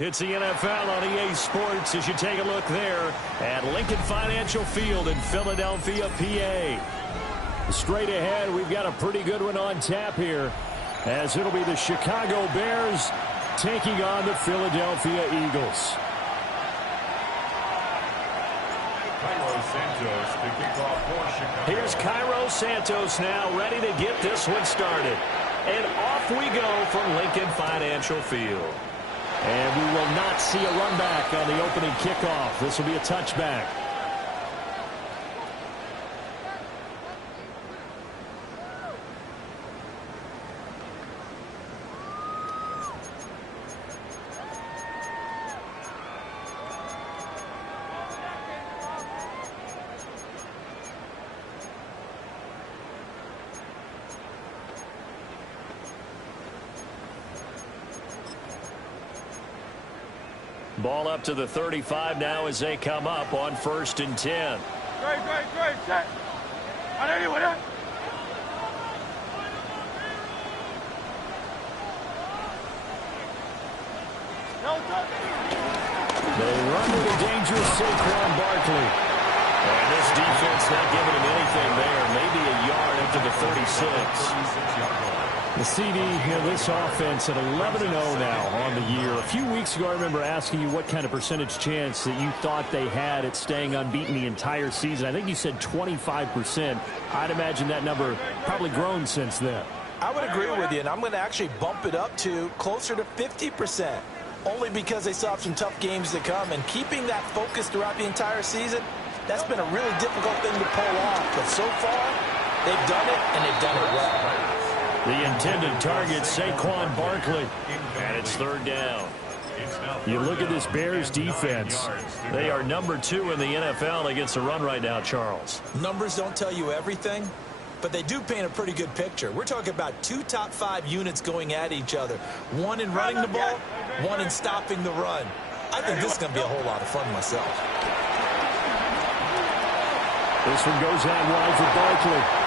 It's the NFL on EA Sports as you take a look there at Lincoln Financial Field in Philadelphia, PA. Straight ahead, we've got a pretty good one on tap here, as it'll be the Chicago Bears taking on the Philadelphia Eagles. Here's Cairo Santos now, ready to get this one started. And off we go from Lincoln Financial Field. And we will not see a run back on the opening kickoff. This will be a touchback. Ball up to the 35 now as they come up on 1st and 10. Great. Set. On anyone else? They run to the dangerous Saquon Barkley. And this defense not giving him anything there. Maybe a yard up to the 36. The CD, this offense at 11-0 now on the year. A few weeks ago, I remember asking you what kind of percentage chance that you thought they had at staying unbeaten the entire season. I think you said 25%. I'd imagine that number probably grown since then. I would agree with you, and I'm going to actually bump it up to closer to 50%, only because they still have some tough games to come. And keeping that focus throughout the entire season, that's been a really difficult thing to pull off. But so far, they've done it, and they've done it well. The intended target, Saquon Barkley, and it's 3rd down. You look at this Bears defense. They are number 2 in the NFL against the run right now, Charles. Numbers don't tell you everything, but they do paint a pretty good picture. We're talking about 2 top 5 units going at each other. One in running the ball, one in stopping the run. I think this is going to be a whole lot of fun myself. This one goes out wide for Barkley.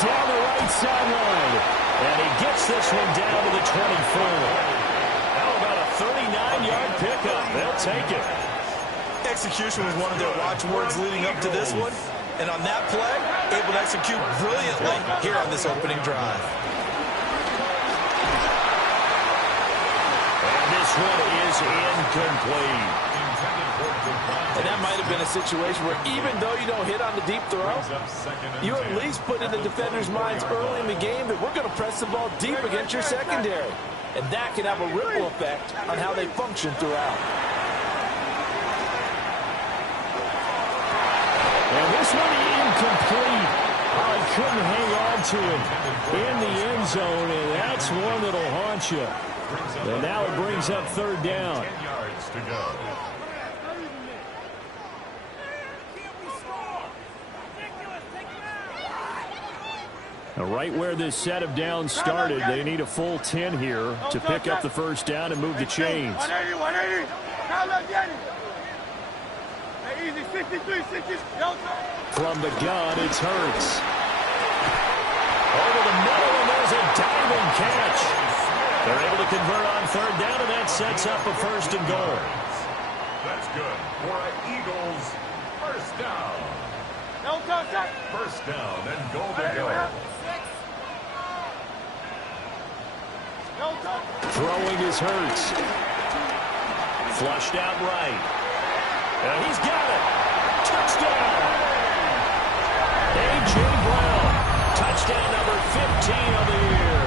Down the right sideline. And he gets this one down to the 24. How about a 39-yard pickup? They'll take it. Execution was one of their watchwords leading up to this one. And on that play, able to execute brilliantly here on this opening drive. And this one is incomplete. And that might have been a situation where even though you don't hit on the deep throw, you at least put in the defenders' minds early in the game that we're going to press the ball deep against your secondary. And that can have a ripple effect on how they function throughout. And this one incomplete. I couldn't hang on to it in the end zone, and that's one that'll haunt you. And now it brings up 3rd down. 10 yards to go. Right where this set of downs started, they need a full 10 here to pick up the 1st down and move the chains. 180. From the gun, it's Hurts. Over the middle, and there's a diving catch. They're able to convert on third down, and that sets up a first and goal. That's good for an Eagles first down. First down and goal to go. Throwing is Hurts. Flushed out right. And he's got it. Touchdown. A.J. Brown. Touchdown number 15 on the year.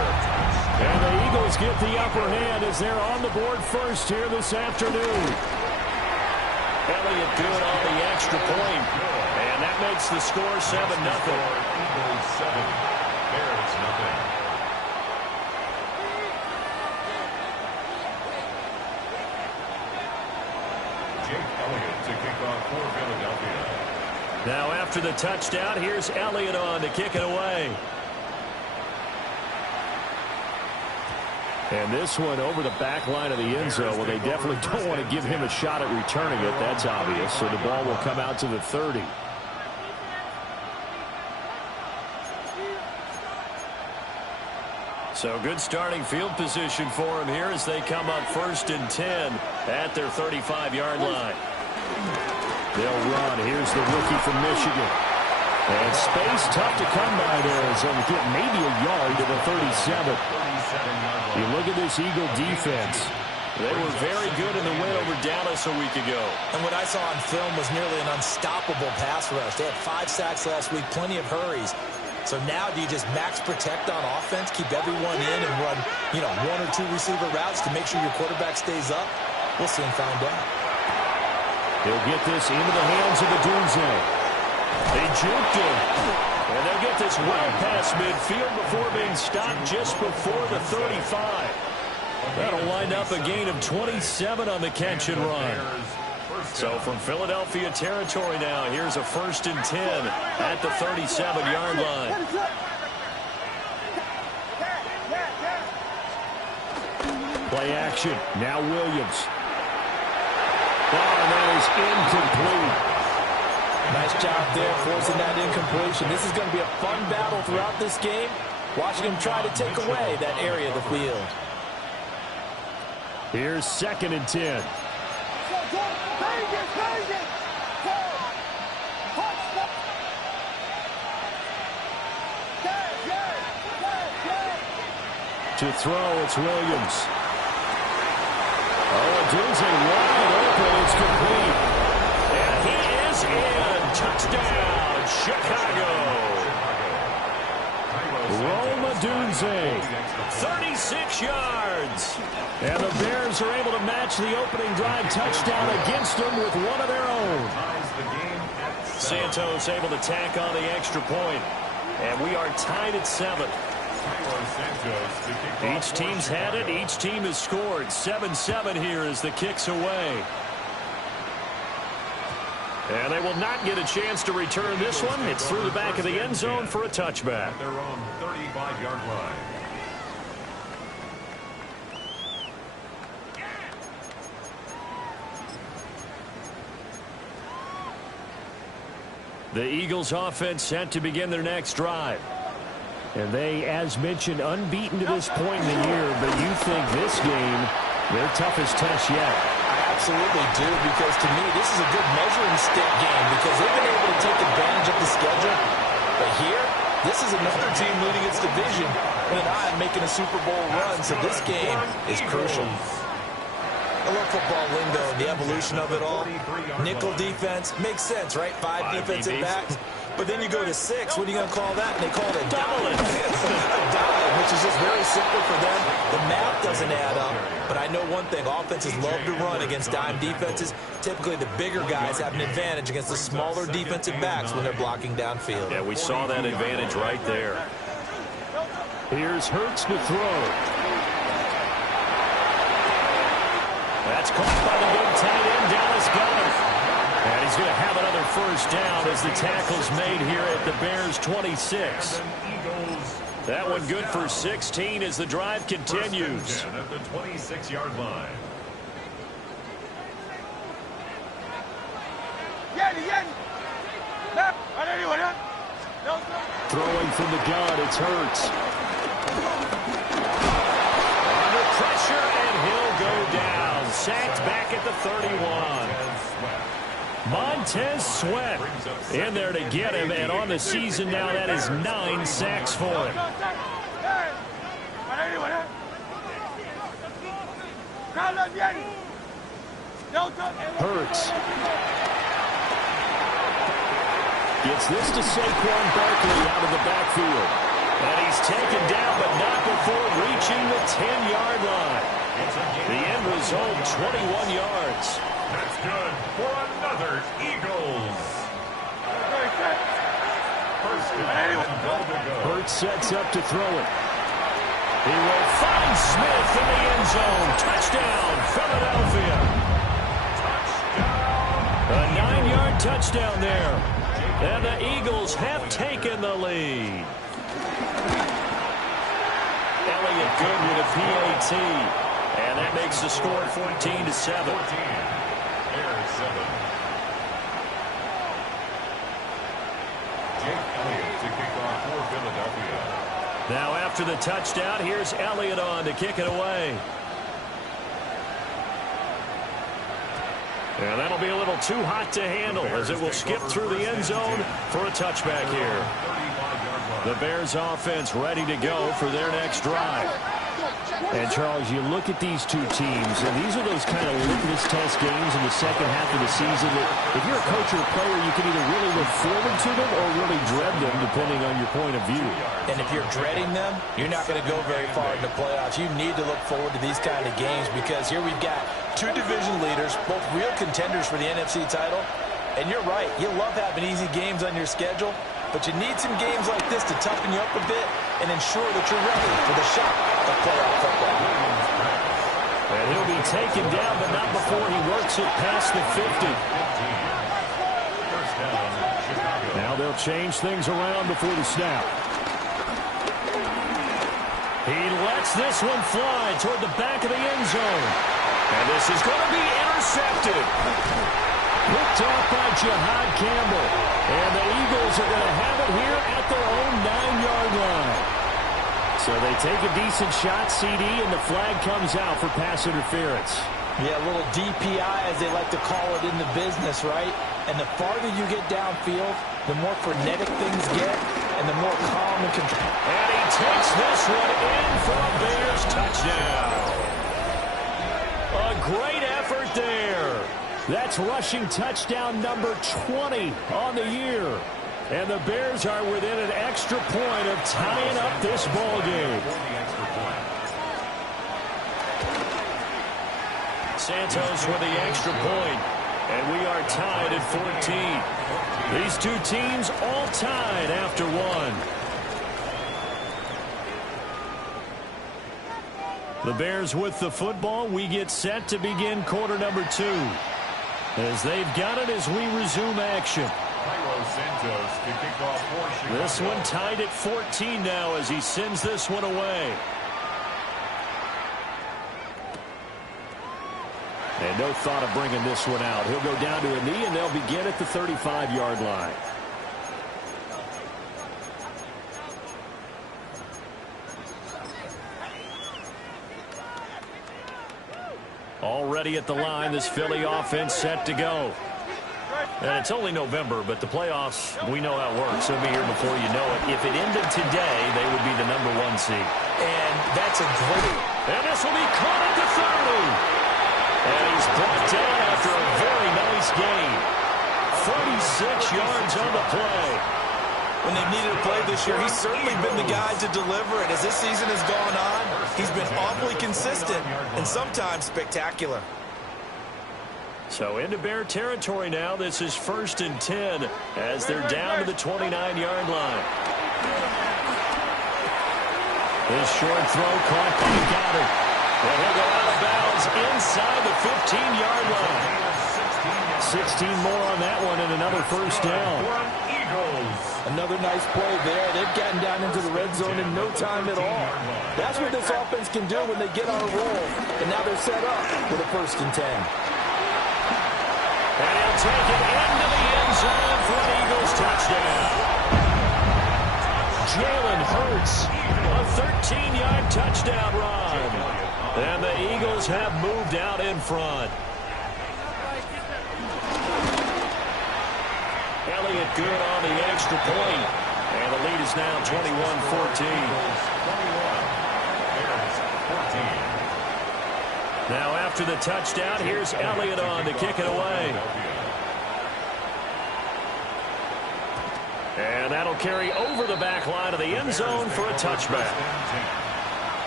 And the Eagles get the upper hand as they're on the board first here this afternoon. Elliott good on the extra point. And that makes the score 7-0. Eagles 7. Bears nothing. Jake Elliott to kick off for Philadelphia. Now after the touchdown, here's Elliott on to kick it away. And this one over the back line of the end zone. Well, they definitely don't want to give him a shot at returning it. That's obvious. So the ball will come out to the 30. So good starting field position for him here as they come up first and 10 at their 35-yard line. They'll run. Here's the rookie from Michigan. And space tough to come by there. So they get maybe a yard to the 37. You look at this Eagle defense. They were very good in the win over Dallas a week ago. And what I saw on film was nearly an unstoppable pass rush. They had 5 sacks last week, plenty of hurries. So now do you just max protect on offense, keep everyone in and run, 1 or 2 receiver routes to make sure your quarterback stays up? We'll soon find out. They'll get this into the hands of the Dunze. They juked him. And they'll get this well past midfield before being stopped just before the 35. That'll wind up a gain of 27 on the catch and run. So from Philadelphia territory now, here's a first and 10 at the 37-yard line. Play action. Now Williams. And that is incomplete. Nice job there forcing that incompletion. This is going to be a fun battle throughout this game. Watching him try to take away that area of the field. Here's second and 10. To throw, it's Williams. Oh, Dunze wide open. It's complete. And he is in. Touchdown, Chicago. Rome Odunze, 36 yards. And the Bears are able to match the opening drive touchdown against them with one of their own. Santos able to tack on the extra point. And we are tied at 7. Each team's had it. Each team has scored. 7-7 here as the kick's away. And they will not get a chance to return this one. It's through the back of the end zone for a touchback. Their own 35-yard line. The Eagles offense set to begin their next drive. And they, as mentioned, unbeaten to this point in the year. But you think this game, their toughest test yet? Absolutely do, because to me, this is a good measuring stick game because they've been able to take advantage of the schedule. But here, this is another team leading its division with an eye on making a Super Bowl run, so this game is crucial. I love football lingo and the evolution of it all. Nickel defense makes sense, right? 5 defensive backs. But then you go to 6. What are you going to call that? And they call it a dive. A dive, which is just very simple for them. The math doesn't add up. But I know one thing. Offenses love to run against dime defenses. Typically, the bigger guys have an advantage against the smaller defensive backs when they're blocking downfield. Yeah, we saw that advantage right there. Here's Hurts to throw. That's caught by the big tight end, Dallas Goedert. And he's going to have another first down as the tackle's made here at the Bears' 26. That one good for 16 as the drive continues. At the 26-yard line. Throwing from the gun, it's Hurts. Under sacked back at the 31. Montez Sweat in there to get him, and on the season now, that is 9 sacks for him. Hurts gets this to Saquon Barkley out of the backfield. And he's taken down, but not before reaching the 10-yard line. The end result, 21 yards. That's good for another Eagles. First down, goal to go. Hurts sets up to throw it. He will find Smith in the end zone. Touchdown, Philadelphia. A 9-yard touchdown there. And the Eagles have taken the lead. Elliott good with a PAT. And that makes the score 14-7. Bears 7. Jake Elliott to kick off for Philadelphia. Now after the touchdown, here's Elliott on to kick it away. And that'll be a little too hot to handle as it will skip through the end zone for a touchback here. The Bears offense ready to go for their next drive. And, Charles, you look at these two teams, and these are those kind of litmus test games in the second half of the season that if you're a coach or a player, you can either really look forward to them or really dread them, depending on your point of view. And if you're dreading them, you're not going to go very far in the playoffs. You need to look forward to these kind of games because here we've got two division leaders, both real contenders for the NFC title. And you're right, you love having easy games on your schedule, but you need some games like this to toughen you up a bit and ensure that you're ready for the shot of playoff football. And he'll be taken down, but not before he works it past the 50. Now they'll change things around before the snap. He lets this one fly toward the back of the end zone. And this is going to be intercepted. Picked off by Jihad Campbell. And the Eagles are going to have it here at their own 9-yard line. So they take a decent shot, CD, and the flag comes out for pass interference. Yeah, a little DPI, as they like to call it in the business, right? And the farther you get downfield, the more frenetic things get, and the more calm and control. And he takes this one in for a Bears touchdown. A great effort there. That's rushing touchdown number 20 on the year. And the Bears are within an extra point of tying up this ball game. Santos with the extra point. And we are tied at 14. These two teams all tied after one. The Bears with the football. We get set to begin quarter number 2. As they've got it as we resume action. This one tied at 14 now as he sends this one away. And no thought of bringing this one out. He'll go down to a knee, and they'll begin at the 35-yard line. Already at the line, this Philly offense set to go. And it's only November, but the playoffs, we know how it works. They'll be here before you know it. If it ended today, they would be the number 1 seed. And that's a great... And this will be caught at the 30. And he's brought down after a very nice gain. 36 yards on the play. When they've needed a play this year, he's certainly been the guy to deliver it. As this season has gone on, he's been awfully consistent and sometimes spectacular. So into Bear territory now. This is 1st and 10 as they're down to the 29-yard line. This short throw caught by Goddard. And he'll go out of bounds inside the 15-yard line. 16 more on that one and another first down. Another nice play there. They've gotten down into the red zone in no time at all. That's what this offense can do when they get on a roll. And now they're set up for the 1st and 10. And he'll take it into the end zone for an Eagles touchdown. Jalen Hurts, a 13-yard touchdown run. And the Eagles have moved out in front. Elliott good on the extra point. And the lead is now 21-14. Now after the touchdown, here's Elliott on to kick it away. And that'll carry over the back line of the end zone for a touchback.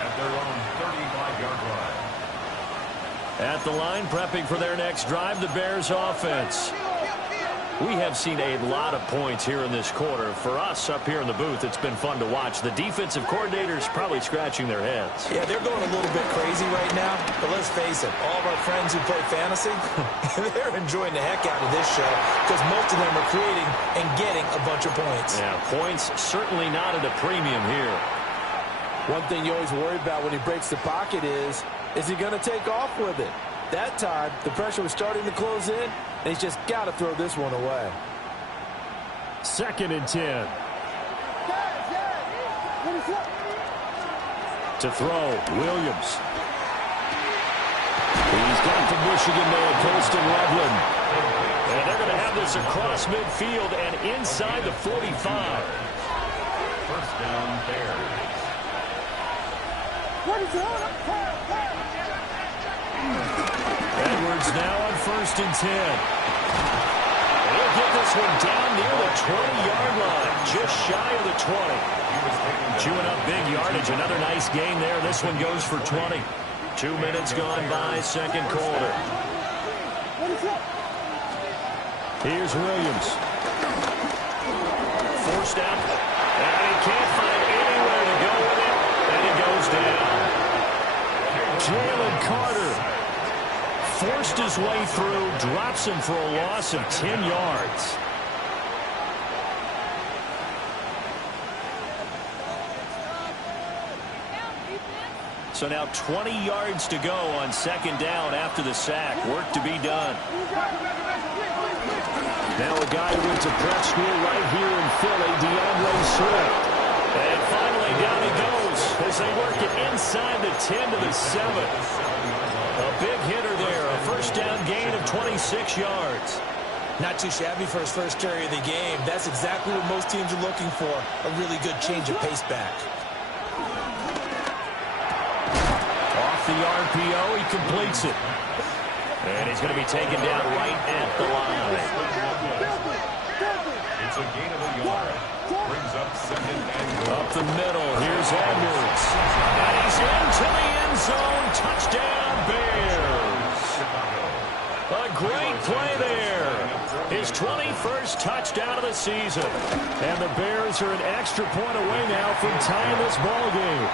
At their own 35-yard line. At the line, prepping for their next drive, the Bears offense. We have seen a lot of points here in this quarter. For us up here in the booth, it's been fun to watch. The defensive coordinators probably scratching their heads. Yeah, they're going a little bit crazy right now. But let's face it, all of our friends who play fantasy, they're enjoying the heck out of this show because most of them are creating and getting a bunch of points. Yeah, points certainly not at a premium here. One thing you always worry about when he breaks the pocket is he going to take off with it? That time, the pressure was starting to close in, and he's just got to throw this one away. 2nd and 10. To throw, Williams. He's got the Michigan man, Colston Loveland. And they're going to have this across midfield and inside the 45. First down, Bears. Edwards now on 1st and 10. He'll get this one down near the 20-yard line, just shy of the 20. Chewing up big yardage, another nice gain there. This one goes for 20. 2 minutes gone by, second quarter. Here's Williams. Forced out, and he can't find anywhere to go with it, and he goes down. Jalen Carter forced his way through, drops him for a loss of 10 yards. So now 20 yards to go on 2nd down after the sack. Work to be done. Now a guy who went to prep school right here in Philly, DeAndre Swift. And finally down he goes as they work it inside the 10 to the 7. A big hitter there, a first down gain of 26 yards. Not too shabby for his first carry of the game. That's exactly what most teams are looking for, a really good change of pace back. Off the RPO, he completes it. And he's going to be taken down right at the line. It's a gain of a yard. Brings up 2nd and goal. Up the middle, here's Edwards. And he's into the end zone. Touchdown, Bears. A great play there. His 21st touchdown of the season. And the Bears are an extra point away now from tying this ball game.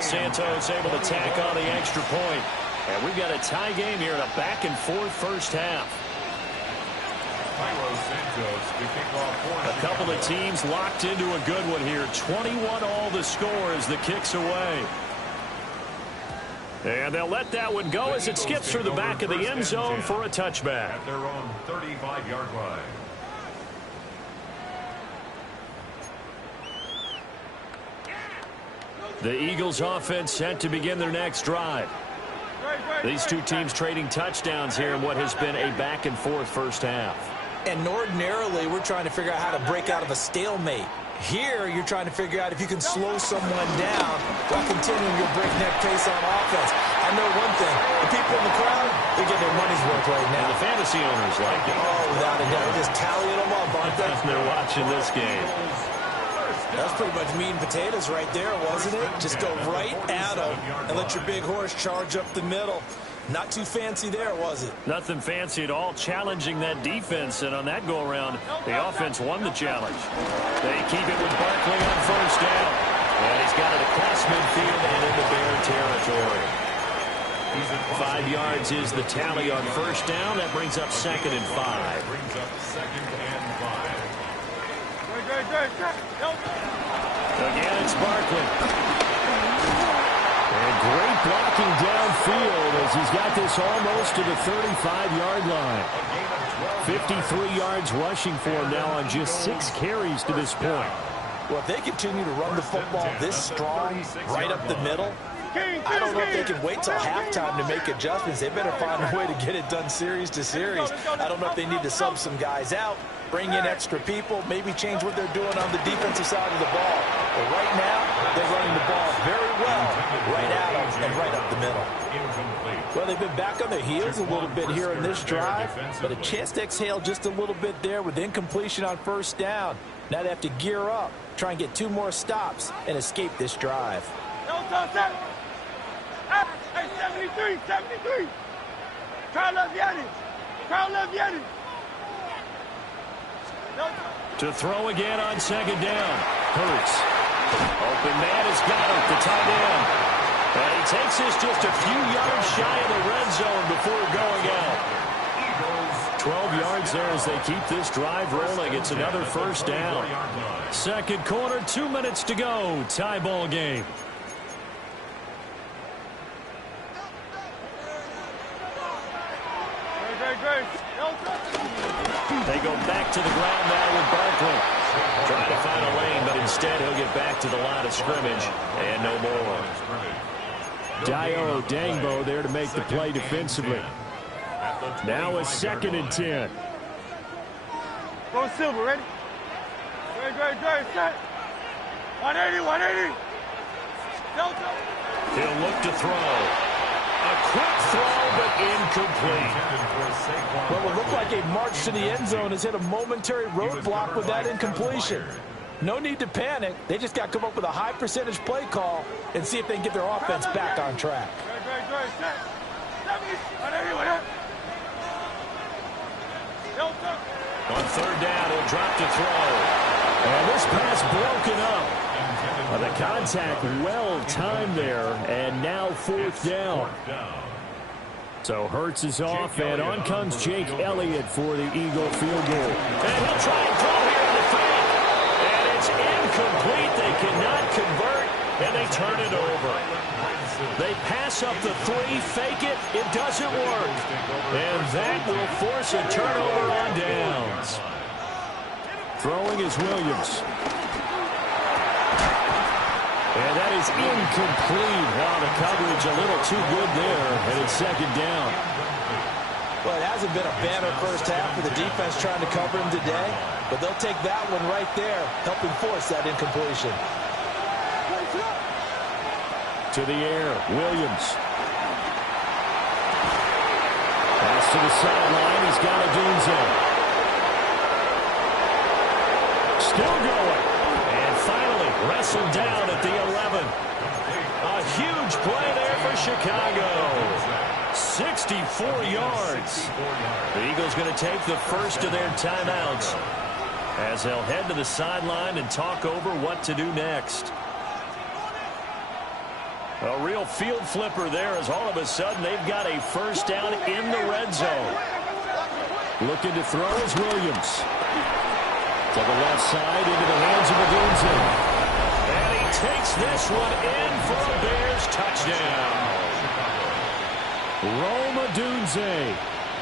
Santos able to tack on the extra point. And we've got a tie game here in a back-and-forth first half. A couple of teams locked into a good one here. 21-all the score as the kick's away. And they'll let that one go as it skips through the back of the end zone for a touchback. At their own 35-yard line. The Eagles offense set to begin their next drive. These two teams trading touchdowns here in what has been a back-and-forth first half. And ordinarily, we're trying to figure out how to break out of a stalemate. Here, you're trying to figure out if you can slow someone down while continuing your breakneck pace on offense. I know one thing. The people in the crowd, they're getting their money's worth right now. And the fantasy owners like it. Oh, without a doubt. They're just tallying them up, aren't they? They're watching this game. That's pretty much meat and potatoes right there, wasn't it? Just go right at them and let your big horse charge up the middle. Not too fancy there, was it? Nothing fancy at all, challenging that defense, and on that go-around, the offense won the challenge. They keep it with Barkley on first down. And he's got it across midfield and into Bear territory. 5 yards is the tally on first down. That brings up 2nd and 5. Brings up 2nd and 5. Again, it's Barkley. And great blocking downfield as he's got this almost to the 35-yard line. 53 yards rushing for him now on just 6 carries to this point. Well, if they continue to run the football this strong right up the middle, I don't know if they can wait till halftime to make adjustments. They better find a way to get it done series to series. I don't know if they need to sub some guys out, bring in extra people, maybe change what they're doing on the defensive side of the ball. But right now, they're running the ball very well, right at them and right up the middle. Well, they've been back on their heels a little bit here in this drive, but a chance to exhale just a little bit there with incompletion on first down. Now they have to gear up, try and get 2 more stops, and escape this drive. Hey, 73, 73. Crowd love Yanni. Crowd love Yanni. To throw again on second down. Hurts. Open man has got it, the tight end. And he takes this just a few yards shy of the red zone before going out. 12 yards there as they keep this drive rolling. It's another first down. Second quarter, 2 minutes to go. Tie ball game. They go back to the ground now with Barkley. Trying to find a lane, but instead he'll get back to the line of scrimmage. And no more. Dio Dangbo there to make the play defensively. Now a 2nd and 10. Go Silver, ready? Great, set. 180, 180. He'll look to throw. A quick throw, but incomplete. Well, it looked like a march to the end zone has hit a momentary roadblock with that incompletion. No need to panic. They just got to come up with a high percentage play call and see if they can get their offense back on track. Great, set. 180, 180. On third down, he'll drop to throw. And this pass broken up. The contact well timed there, and now 4th down. So Hurts is off, and on comes Jake Elliott for the Eagle field goal. And he'll try and throw here in the fake. And it's incomplete. They cannot convert, and they turn it over. They pass up the 3, fake it. It doesn't work. And that will force a turnover on downs. Throwing is Williams. And that is incomplete. Wow, the coverage a little too good there, and it's 2nd down. Well, it hasn't been a banner first half for the defense trying to cover him today, but they'll take that one right there, helping force that incompletion. To the air, Williams. Pass to the sideline. He's got a Dunze. Still going. And finally wrestled down at the 11. A huge play there for Chicago. 64 yards. The Eagles going to take the first of their timeouts as they'll head to the sideline and talk over what to do next. A real field flipper there as all of a sudden they've got a first down in the red zone. Looking to throw is Williams. To the left side into the hands of Dunze. And he takes this one in for a Bears touchdown. Rome Odunze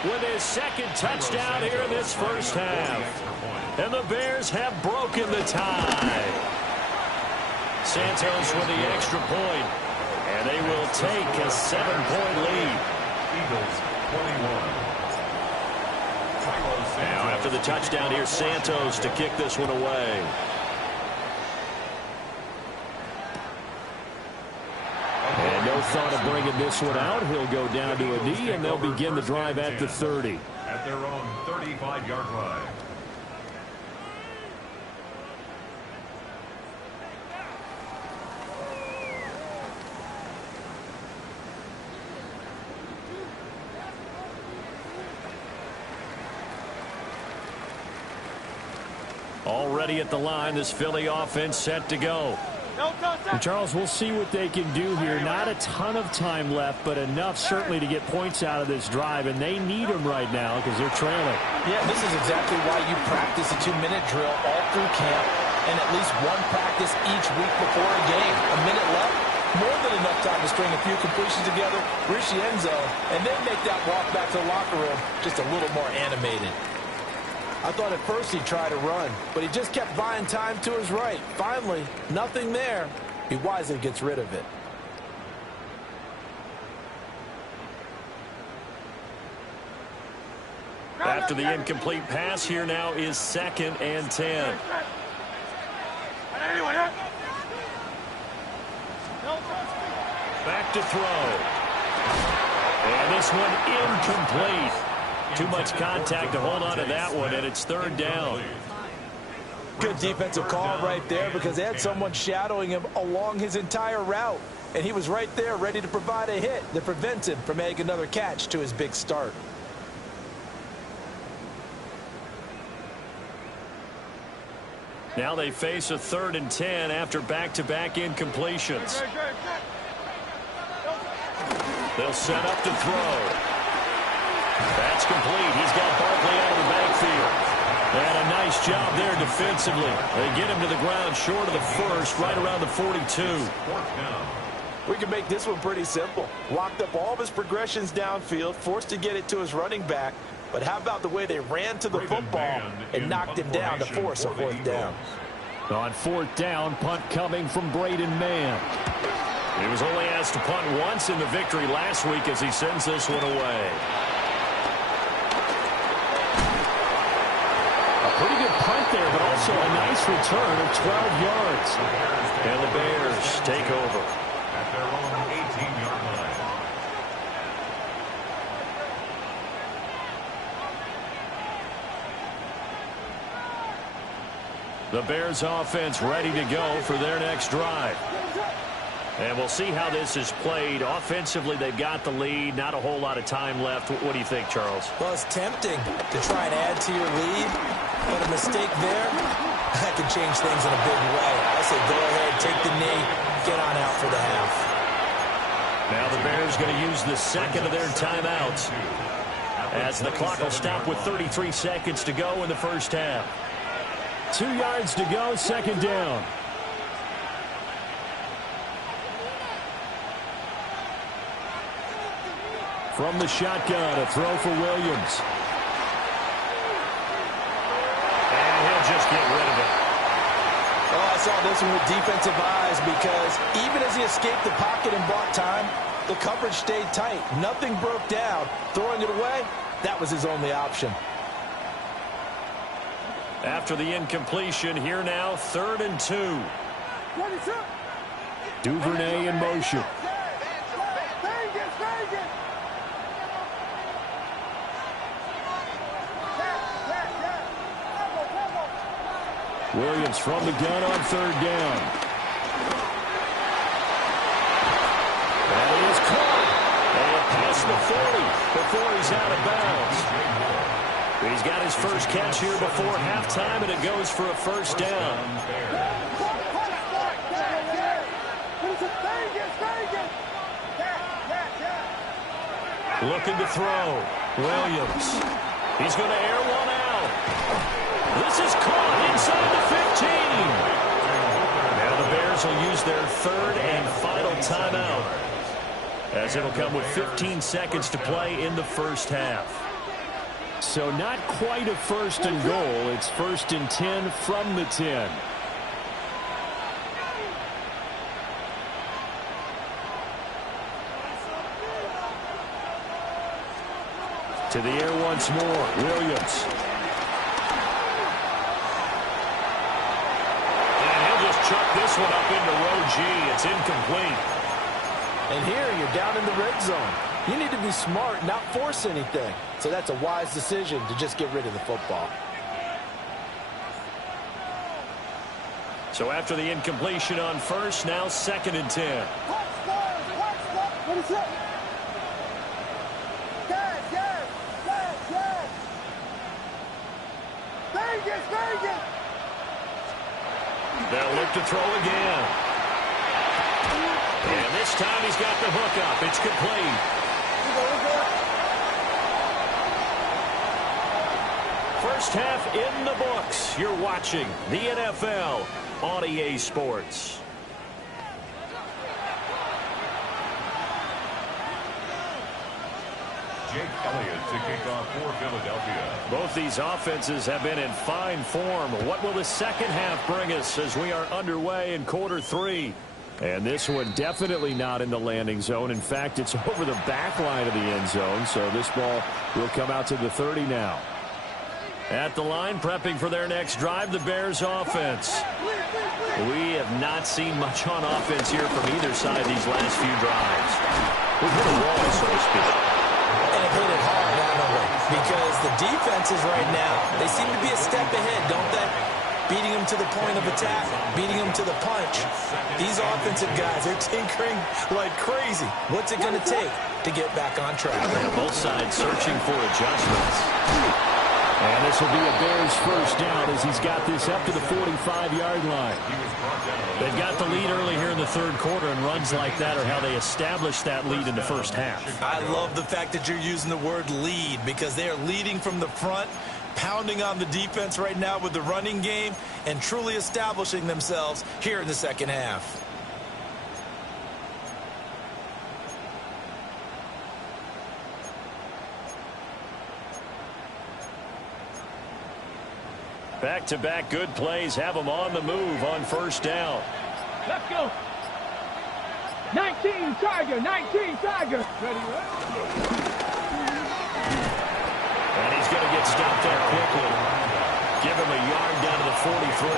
with his 2nd touchdown here in this first half. And the Bears have broken the tie. Santos with the extra point. And they will take a 7-point lead. Eagles 21. Now after the touchdown, here's Santos to kick this one away. And no thought of bringing this one out. He'll go down to a knee, and they'll begin the drive at the 30. At their own 35-yard line. Already at the line, this Philly offense set to go. And Charles, we'll see what they can do here. Not a ton of time left, but enough certainly to get points out of this drive, and they need them right now because they're trailing. Yeah, this is exactly why you practice a 2-minute drill all through camp and at least one practice each week before a game. A minute left, more than enough time to string a few completions together, reach the end zone, and then make that walk back to the locker room just a little more animated. I thought at first he'd try to run, but he just kept buying time to his right. Finally, nothing there. He wisely gets rid of it. After the incomplete pass, here now is 2nd and 10. Back to throw. And this one incomplete. Too much contact to hold on to that one, and it's 3rd down. Good defensive call right there because they had someone shadowing him along his entire route. And he was right there ready to provide a hit that prevents him from making another catch to his big start. Now they face a 3rd and 10 after back-to-back incompletions. They'll set up to throw. That's complete. He's got Barkley out of the backfield. And a nice job there defensively. They get him to the ground short of the 1st, right around the 42. We can make this one pretty simple. Locked up all of his progressions downfield, forced to get it to his running back. But how about the way they ran to the football and knocked him down to force a 4th down? On 4th down, punt coming from Braden Mann. He was only asked to punt once in the victory last week as he sends this one away. Pretty good punt there, but also a nice return of 12 yards. And the Bears take over. At their own 18-yard line. The Bears offense ready to go for their next drive. And we'll see how this is played. Offensively, they've got the lead. Not a whole lot of time left. What do you think, Charles? Well, it's tempting to try and add to your lead, but a mistake there, that can change things in a big way. I say go ahead, take the knee, get on out for the half. Now the Bears going to use the 2nd of their timeouts as the clock will stop with 33 seconds to go in the 1st half. 2 yards to go, 2nd down. From the shotgun, a throw for Williams. And he'll just get rid of it. Oh, I saw this one with defensive eyes because even as he escaped the pocket and bought time, the coverage stayed tight. Nothing broke down. Throwing it away, that was his only option. After the incompletion, here now, 3rd and 2. Duvernay in motion. Williams from the gun on 3rd down. That is caught. And past the 40 before he's out of bounds. He's got his first catch here before halftime, and it goes for a 1st down. Looking to throw. Williams. He's going to air one out. This is caught inside the 15. Now the Bears will use their 3rd and final timeout, as it'll come with 15 seconds to play in the 1st half. So not quite a 1st and goal. It's 1st and 10 from the 10. To the air once more. Williams. And he'll just chuck this one up into row G. It's incomplete. And here you're down in the red zone. You need to be smart, not force anything. So that's a wise decision to just get rid of the football. So after the incompletion on 1st, now 2nd and 10. They'll look to throw again. And this time he's got the hook up. It's complete. First half in the books. You're watching the NFL on EA Sports. Jake Elliott to kick off for Philadelphia. Both these offenses have been in fine form. What will the second half bring us as we are underway in quarter 3? And this one definitely not in the landing zone. In fact, it's over the back line of the end zone. So this ball will come out to the 30 now. At the line, prepping for their next drive, the Bears offense. We have not seen much on offense here from either side these last few drives. We've hit a wall, so to speak. And have hit it hard, haven't we? Because the defenses right now, they seem to be a step ahead, don't they? Beating them to the point of attack, beating them to the punch. These offensive guys, they're tinkering like crazy. What's it going to take to get back on track? Yeah, both sides searching for adjustments. And this will be a Bears first down as he's got this up to the 45-yard line. They've got the lead early here in the third quarter, and runs like that are how they establish that lead in the first half. I love the fact that you're using the word lead because they are leading from the front, pounding on the defense right now with the running game, and truly establishing themselves here in the second half. Back-to-back good plays have them on the move on first down. Let's go. 19 Tiger, 19 Tiger. Ready, And he's going to get stopped there quickly. Give him a yard down to the 43.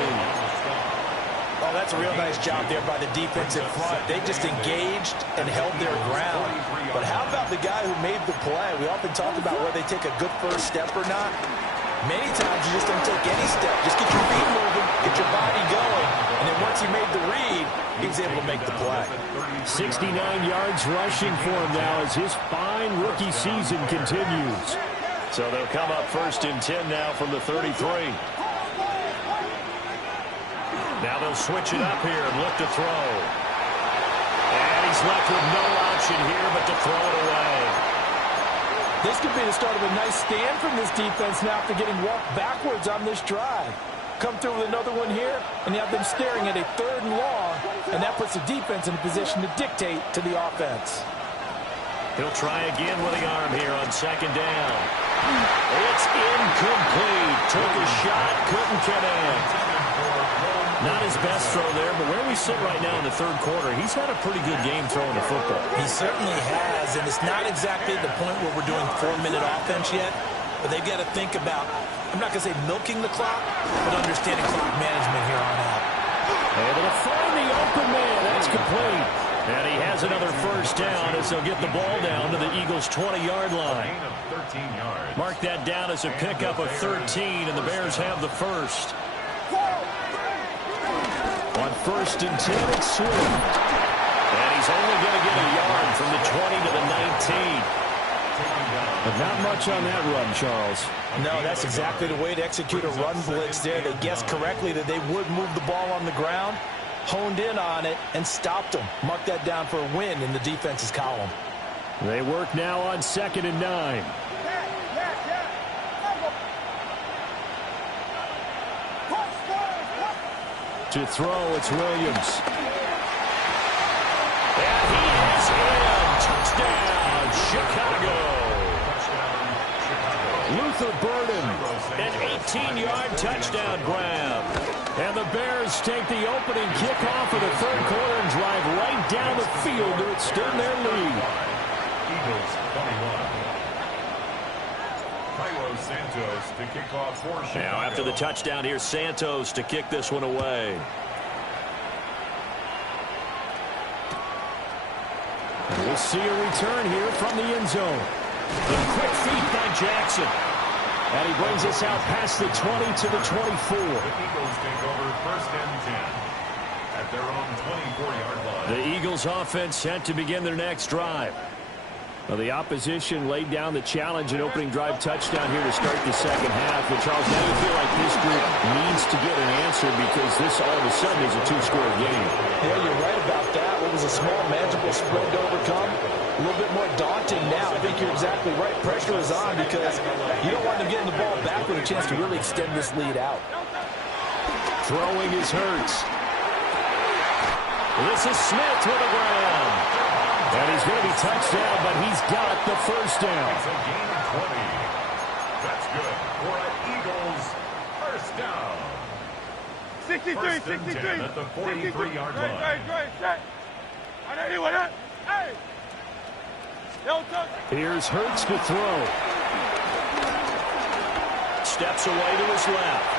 Oh, that's a real nice job there by the defensive front. They just engaged and held their ground. But how about the guy who made the play? We often talk about whether they take a good first step or not. Many times you just don't take any step. Just get your feet moving, get your body going, and then once he made the read, he was able to make the play. 69 yards rushing for him now as his fine rookie season continues. So they'll come up first and 10 now from the 33. Now they'll switch it up here and look to throw. And he's left with no option here but to throw it away. This could be the start of a nice stand from this defense now after getting walked backwards on this drive. Come through with another one here, and you have them staring at a 3rd and long, and that puts the defense in a position to dictate to the offense. He'll try again with the arm here on second down. It's incomplete. Took a shot, couldn't connect. Not his best throw there, but where we sit right now in the third quarter, he's had a pretty good game throwing the football. He certainly has, and it's not exactly the point where we're doing 4-minute offense yet, but they've got to think about, I'm not going to say milking the clock, but understanding clock management here on out. Able to find the open man. That's complete. And he has another first down as they'll get the ball down to the Eagles' 20-yard line. Mark that down as a pickup of 13, and the Bears have the first. On first and 10, it's Swift. And he's only going to get a yard from the 20 to the 19. But not much on that run, Charles. No, that's exactly the way to execute a run blitz there. They guessed correctly that they would move the ball on the ground, honed in on it, and stopped them. Mark that down for a win in the defense's column. They work now on 2nd and 9. To throw, it's Williams. And he is in. Touchdown, Chicago. Luther Burden. An 18-yard touchdown grab. And the Bears take the opening kickoff of the third quarter and drive right down the field to extend their lead. Eagles 21. Santos to kick off for Chicago. Now after the touchdown, here's Santos to kick this one away. And we'll see a return here from the end zone. The quick feet by Jackson. And he brings us out past the 20 to the 24. The Eagles take over first and 10 at their own 24-yard line. The Eagles offense set to begin their next drive. Well, the opposition laid down the challenge and opening drive touchdown here to start the second half. And, Charles, now you feel like this group needs to get an answer because this all of a sudden is a 2-score game. Yeah, you're right about that. What was a small, manageable spread to overcome? A little bit more daunting now. I think you're exactly right. Pressure is on because you don't want them getting the ball back with a chance to really extend this lead out. Throwing is Hurts. This is Smith with a grab. And he's going to be touchdown, but he's got the first down. It's a gain of 20. That's good for an Eagles first down. 63, First and 63. 10 at the 43-yard line. Hey! Here's Hurts to throw. steps away to his left.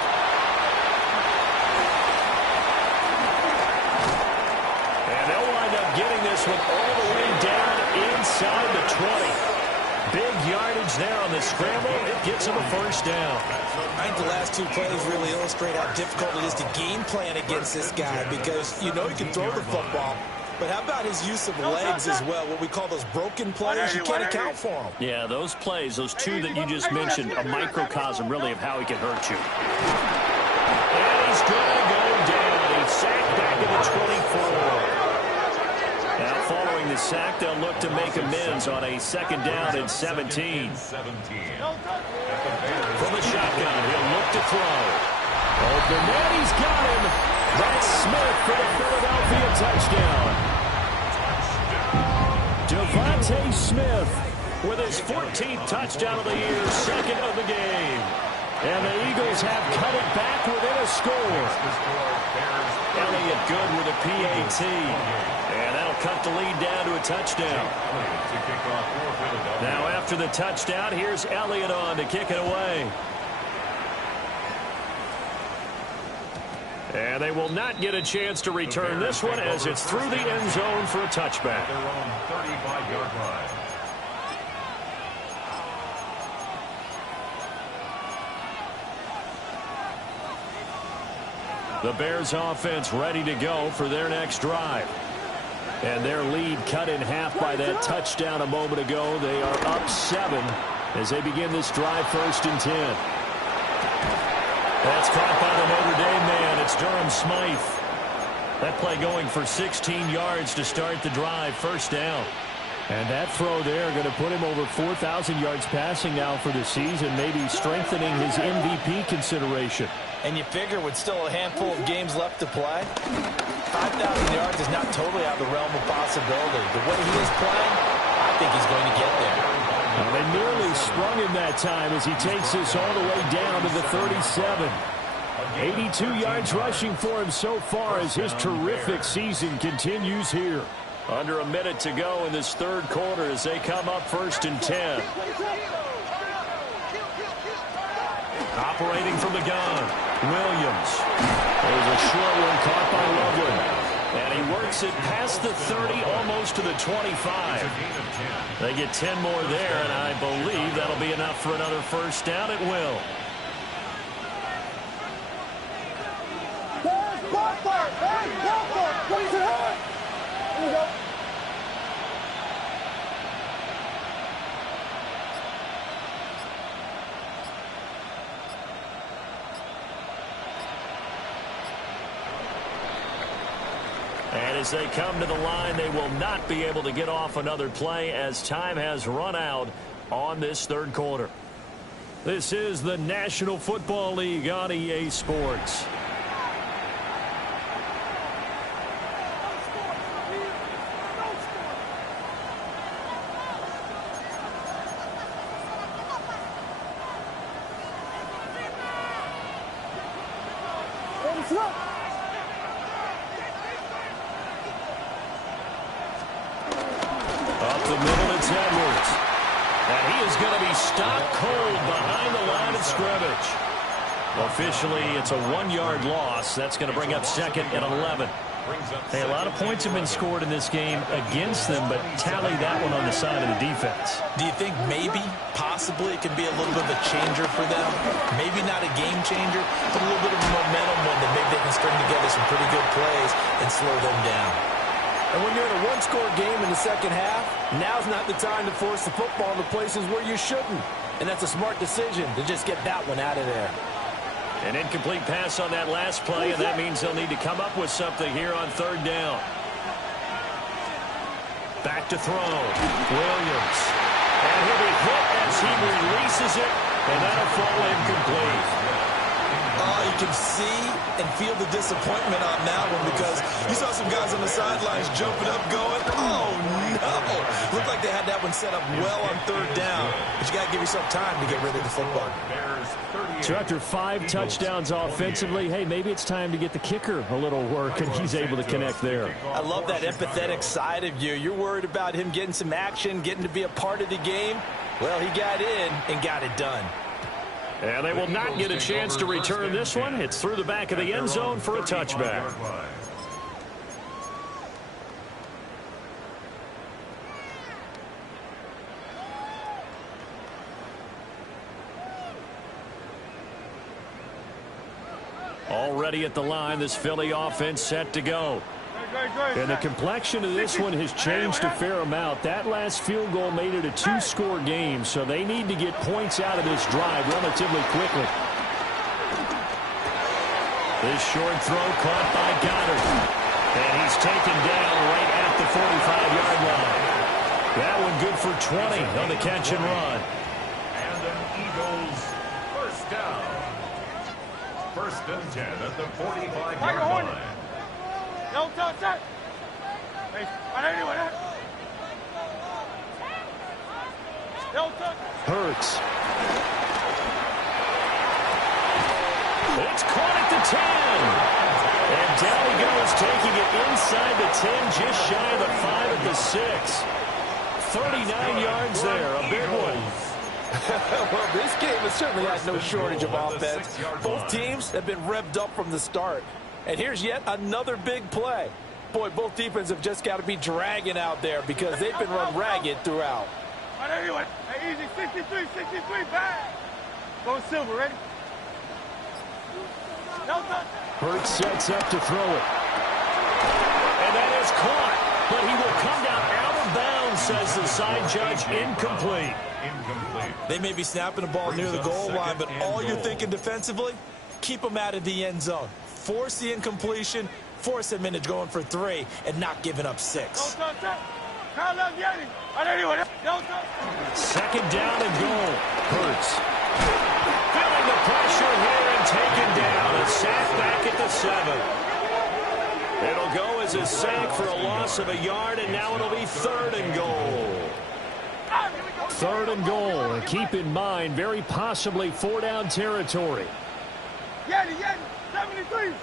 And they'll wind up getting this one all the way down inside the 20. Big yardage there on the scramble. It gets him a first down. I think the last two plays really illustrate how difficult it is to game plan against this guy, because you know he can throw the football, but how about his use of legs as well, what we call those broken plays? You can't account for them. Yeah, those plays, those two that you just mentioned, a microcosm really of how he can hurt you. And he's going to go down. He's sacked back at the 24. Now, following the sack, they'll look to make amends on a second down and 17. From the shotgun, he'll look to throw. Open man, he's got him. That's Smith for the Philadelphia touchdown. Devontae Smith with his 14th touchdown of the year, second of the game. And the Eagles have cut it back within a score. Elliott good with a PAT. And that'll cut the lead down to a touchdown. Now after the touchdown, here's Elliott on to kick it away. And they will not get a chance to return this one as it's through the end zone for a touchback. Their own 35-yard line. The Bears offense ready to go for their next drive. And their lead cut in half by that touchdown a moment ago. They are up 7 as they begin this drive, 1st and 10. That's caught by the Notre Dame man. It's Durham Smythe. That play going for 16 yards to start the drive, 1st down. And that throw there going to put him over 4,000 yards passing now for the season, maybe strengthening his MVP consideration. And you figure with still a handful of games left to play, 5,000 yards is not totally out of the realm of possibility. The way he is playing, I think he's going to get there. Well, they nearly sprung him that time as he takes this all the way down to the 37. 82 yards rushing for him so far as his terrific season continues here. Under a minute to go in this third quarter as they come up 1st and 10. Operating from the gun, Williams. There's a short one caught by Logan. And he works it past the 30, almost to the 25. They get 10 more there, and I believe that'll be enough for another first down. It will. And as they come to the line, they will not be able to get off another play as time has run out on this third quarter. This is the National Football League on EA Sports. Up the middle, it's Edwards. And he is going to be stopped cold behind the line of scrimmage. Officially, it's a 1-yard loss. That's going to bring up 2nd and 11. Hey, a lot of points have been scored in this game against them, but tally that one on the side of the defense. Do you think maybe, possibly, it could be a little bit of a changer for them? Maybe not a game changer, but a little bit of a momentum one that maybe they can string together some pretty good plays and slow them down. And when you're in a one-score game in the second half, now's not the time to force the football into places where you shouldn't. And that's a smart decision to just get that one out of there. An incomplete pass on that last play, and that means they'll need to come up with something here on 3rd down. Back to throw. Williams. And he'll be hit as he releases it, and that'll fall incomplete. You can see and feel the disappointment on that one because you saw some guys on the sidelines jumping up going, oh, no. Looked like they had that one set up well on 3rd down, but you got to give yourself time to get rid of the football. So after 5 touchdowns offensively, hey, maybe it's time to get the kicker a little work, and he's able to connect there. I love that empathetic side of you. You're worried about him getting some action, getting to be a part of the game. Well, he got in and got it done. And they will not get a chance to return this one. It's through the back of the end zone for a touchback. Already at the line, this Philly offense set to go. And the complexion of this one has changed a fair amount. That last field goal made it a two-score game, so they need to get points out of this drive relatively quickly. This short throw caught by Goddard. And he's taken down right at the 45-yard line. That one good for 20 on the catch and run. And an Eagles first down. First and 10 at the 45-yard line. No touch that. Hey, anyway. No touch. Hurts. It's caught at the 10. And down he goes, taking it inside the 10, just shy of the 5 at the 6. 39 yards there, a big one. Well, this game has certainly had no shortage of offense. Both teams have been revved up from the start. And here's yet another big play. Boy, both defenses have just got to be dragging out there because they've been run ragged throughout. Anyway, hey, easy, 63, bang. Go Silver, ready? No touch. Hurts sets up to throw it. And that is caught. But he will come down out of bounds, says the side judge. Incomplete. They may be snapping the ball near the goal line, but all you're thinking defensively, keep them out of the end zone. Force the incompletion, force them into going for 3, and not giving up 6. Second down and goal. Hurts. Feeling the pressure here and taken down. A sack back at the 7. It'll go as a sack for a loss of a yard, and now it'll be 3rd and goal. 3rd and goal. And keep in mind, very possibly 4-down territory. Yanni, 73.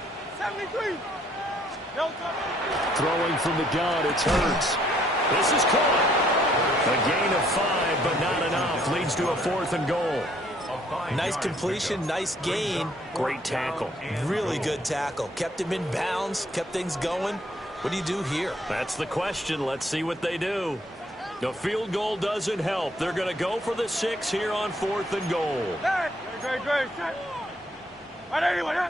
No touch. Throwing from the gun, it's Hurts. This is caught. A gain of 5, but not enough. Leads to a 4th and goal. Nice completion, nice gain. Great tackle. Really good tackle. Kept him in bounds, kept things going. What do you do here? That's the question. Let's see what they do. The field goal doesn't help. They're going to go for the 6 here on 4th and goal. Great. Anyway,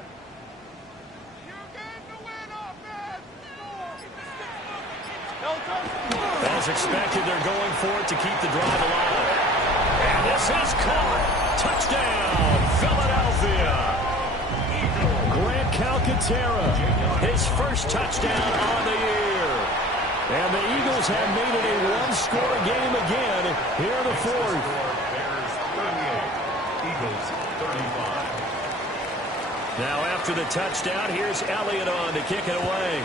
as expected, they're going for it to keep the drive alive. And this is caught. Touchdown, Philadelphia. Grant Calcaterra. His first touchdown on the year. And the Eagles have made it a one-score game again here in the 4th. Bears 38, Eagles 35. Now after the touchdown, here's Elliott on to kick it away.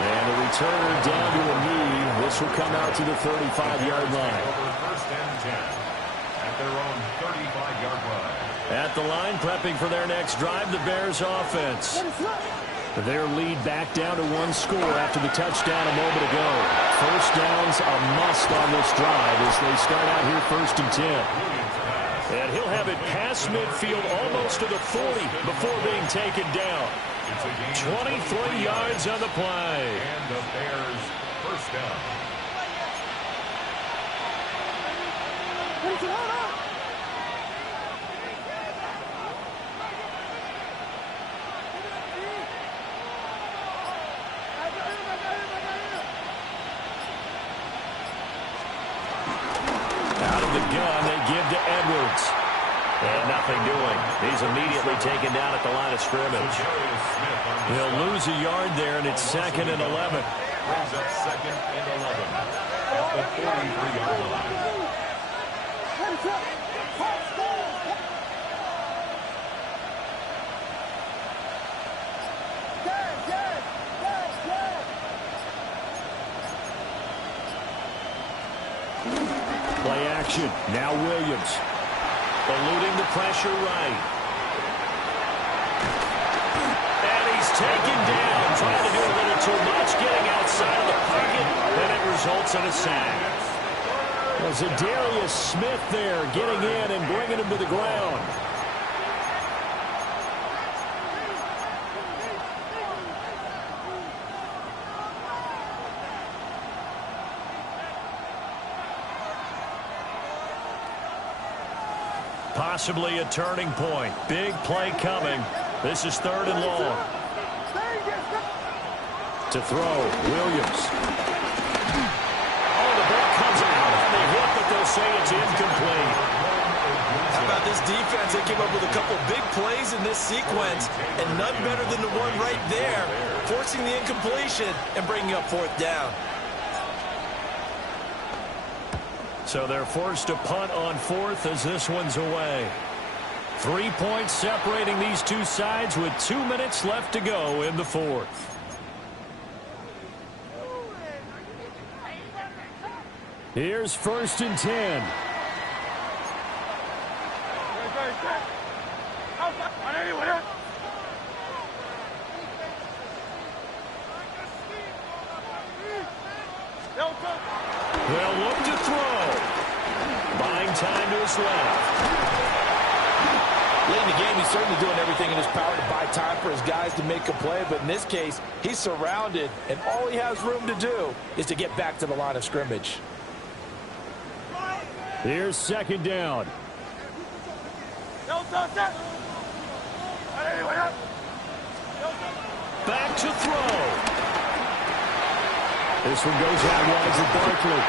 And the returner down to a knee. This will come out to the 35-yard line. First and 10 at their own 35-yard line. At the line, prepping for their next drive, the Bears offense. Their lead back down to 1 score after the touchdown a moment ago. First down's a must on this drive as they start out here 1st and 10. And he'll have it past midfield almost to the 40 before being taken down. 23 yards on the play. And the Bears first down. Out of the gun, they give to Edwards. And nothing doing. He's immediately taken down at the line of scrimmage. He'll lose a yard there, and it's 2nd and 11. Brings up 2nd and 11 at the 43-yard line. Play action. Now Williams. Eluding the pressure right. And he's taken down. Trying to do a little too much. Getting outside of the pocket. And it results in a sack. As Darius Smith there getting in and bringing him to the ground. Possibly a turning point. Big play coming. This is 3rd and long. To throw, Williams. Oh, the ball comes out on the hit, but they'll say it's incomplete. How about this defense? They came up with a couple big plays in this sequence, and none better than the one right there, forcing the incompletion and bringing up 4th down. So they're forced to punt on 4th as this one's away. 3 points separating these two sides with 2 minutes left to go in the 4th. Here's 1st and 10. They'll look to throw. Buying time to his left. Late in the game, he's certainly doing everything in his power to buy time for his guys to make a play, but in this case, he's surrounded, and all he has room to do is to get back to the line of scrimmage. Here's 2nd down. Back to throw. This one goes out wide to Barkley.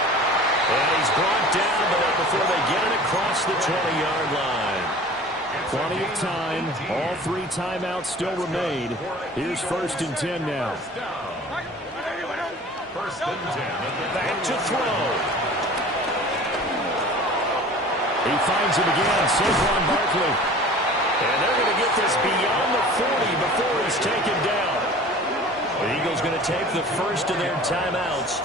And he's brought down, but not before they get it across the 20-yard line. Plenty of time. All 3 timeouts still remain. Here's 1st and 10 now. 1st and 10. Back to throw. He finds him again. Saquon Barkley. And they're going to get this beyond the 40 before he's taken down. The Eagles going to take the first of their timeouts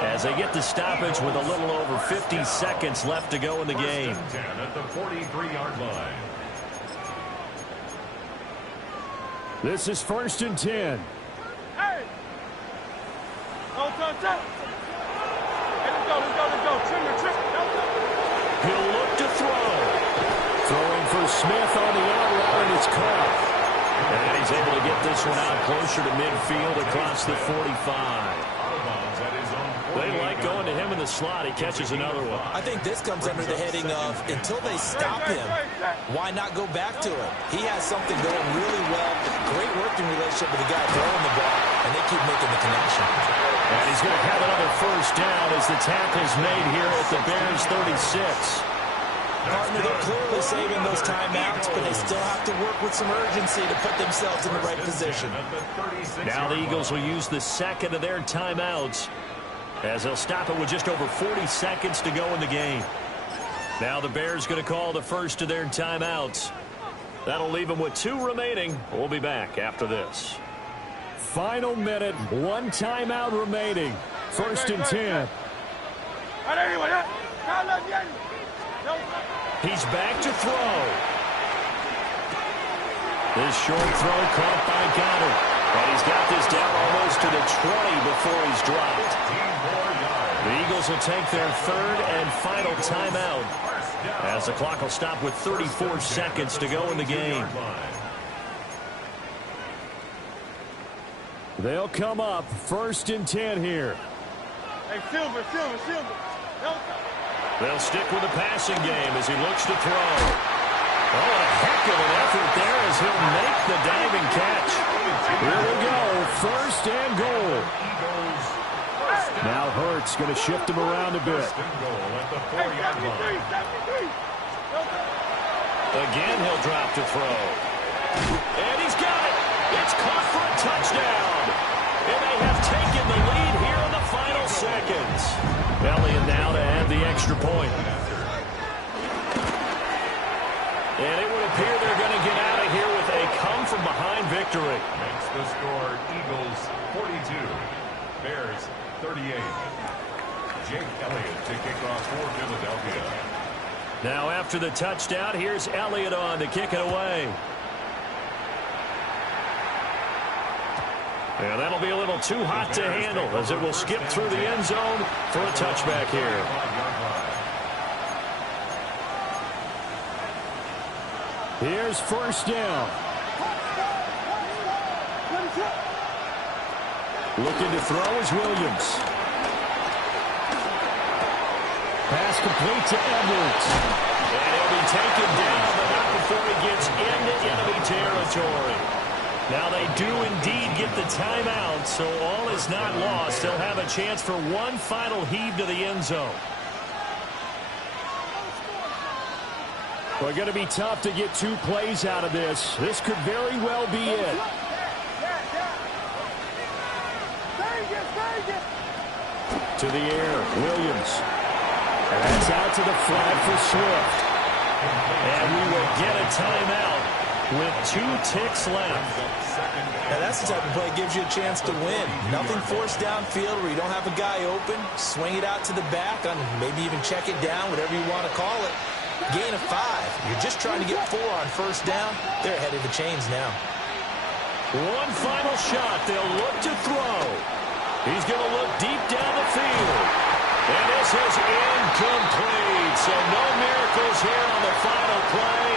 as they get the stoppage with a little over 50 seconds left to go in the game. 1st and 10 at the 43-yard line. This is 1st and 10. Hey! Let's go. Trim. He'll look to throw. Throwing for Smith on the out route, and it's caught. And he's able to get this one out closer to midfield across the 45. They like going to him in the slot. He catches another one. I think this comes under the heading of, until they stop him, why not go back to him? He has something going really well. Great working relationship with the guy throwing the ball, and they keep making the connection. And he's going to have another 1st down as the tackle's made here at the Bears 36. Partner, they're clearly saving those timeouts, but they still have to work with some urgency to put themselves in the right position. Now the Eagles will use the 2nd of their timeouts as they'll stop it with just over 40 seconds to go in the game. Now the Bears going to call the 1st of their timeouts. That'll leave them with 2 remaining. We'll be back after this. Final minute, 1 timeout remaining. 1st and 10. He's back to throw. This short throw caught by Goddard. And he's got this down almost to the 20 before he's dropped. The Eagles will take their 3rd and final timeout as the clock will stop with 34 seconds to go in the game. They'll come up 1st and 10 here. Hey, Silver. They'll stick with the passing game as he looks to throw. Oh, a heck of an effort there as he'll make the diving catch. Here we go, 1st and goal. Now Hurts going to shift him around a bit. Again, he'll drop to throw. And he's got it. It's caught for a touchdown. And they have taken the lead here in the final seconds. Elliott now to add the extra point. And it would appear they're going to get out of here with a come-from-behind victory. Makes the score Eagles 42, Bears 38. Jake Elliott to kick off for Philadelphia. Now after the touchdown, here's Elliott on to kick it away. And that'll be a little too hot to handle as it will skip through the end zone for a touchback here. Here's first down. Looking to throw is Williams. Pass complete to Edwards. And he'll be taken down, but not before he gets into enemy territory. Now they do indeed get the timeout, so all is not lost. They'll have a chance for one final heave to the end zone. Well, going to be tough to get 2 plays out of this. This could very well be it. To the air, Williams. And that's out to the flat for Swift. And we will get a timeout with 2 ticks left. Now that's the type of play that gives you a chance to win. Nothing forced downfield where you don't have a guy open. Swing it out to the back, on maybe even check it down, whatever you want to call it. Gain of 5. You're just trying to get 4 on first down. They're ahead of the chains now. One final shot. They'll look to throw. He's going to look deep down the field. And this is incomplete. So no miracles here on the final play.